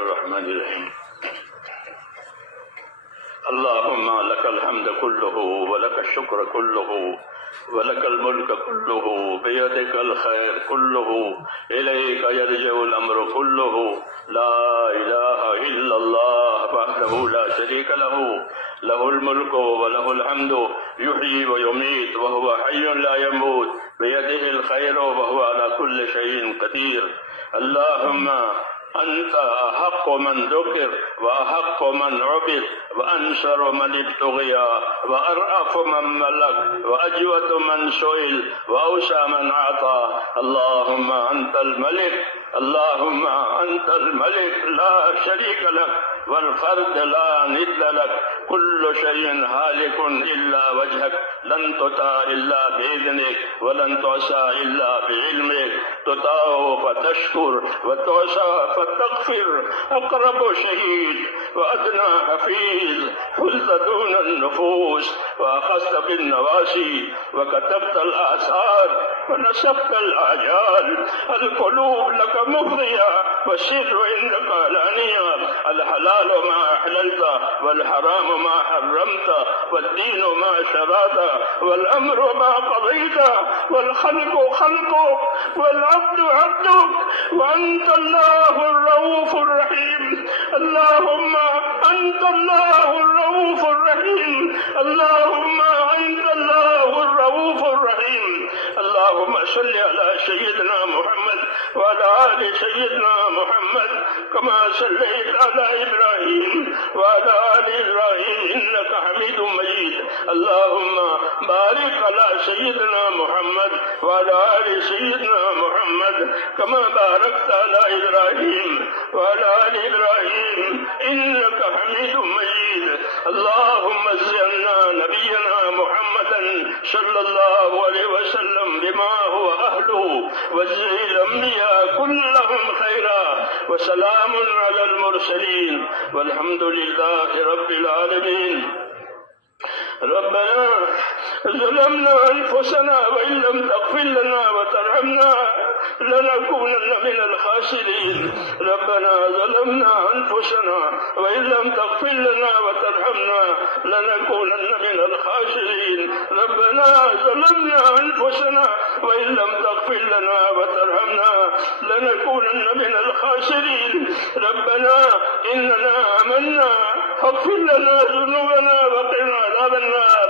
الرحمن الرحيم اللهم لك الحمد كله ولك الشكر كله ولك الملك كله بيدك الخير كله إليك يرجع الأمر كله لا إله إلا الله وحده لا شريك له له الملك وله الحمد يحيي ويميت وهو حي لا يموت بيده الخير وهو على كل شيء قدير اللهم أنت أحق من ذكر وأحق من عبد وأنصر من ابتغي وأرأف من ملك وأجود من سئل وأوسع من أعطى اللهم أنت الملك اللهم أنت الملك لا شريك لك والفرد لا ند لك كل شيء هالك إلا وجهك لن تطاع إلا بإذنك ولن تعصى إلا بعلمك تطاع فتشكر وتعصى فتغفر أقرب شهيد وأدنى حفيظ حلت دون النفوس وأخذت بالنواسي وكتبت الآثار ونسبت الآجال القلوب لك مفضية والسر عندك علانية الحلال ما أحللت والحرام ما حرمت والدين ما شرعت والأمر ما قضيت والخلق خلقك والعبد عبدك وأنت الله الرؤوف الرحيم اللهم أنت الله الرؤوف الرحيم اللهم أنت الله الرؤوف الرحيم اللهم صل على سيدنا محمد وعلى آل سيدنا محمد كما صليت على إبراهيم وعلى آل إبراهيم إنك حميد مجيد اللهم بارك على سيدنا محمد وعلى آل سيدنا محمد كما باركت على إبراهيم وعلى آل إبراهيم إنك حميد مجيد اللهم زينا نبينا محمدا صلى الله عليه وسلم بما هو أهله وزي الأنبياء كلهم خيرا وسلام على المرسلين والحمد لله رب العالمين ربنا ظلمنا أنفسنا وإن لم تغفر لنا وترحمنا لنكونن من الخاسرين ربنا ظلمنا أنفسنا وإن لم تغفر لنا وترحمنا لنكونن من الخاسرين ربنا ظلمنا أنفسنا وإن لم تغفر لنا وترحمنا لنكونن من الخاسرين ربنا إننا آمنا فاغفر لنا ذنوبنا وقنا عذاب النار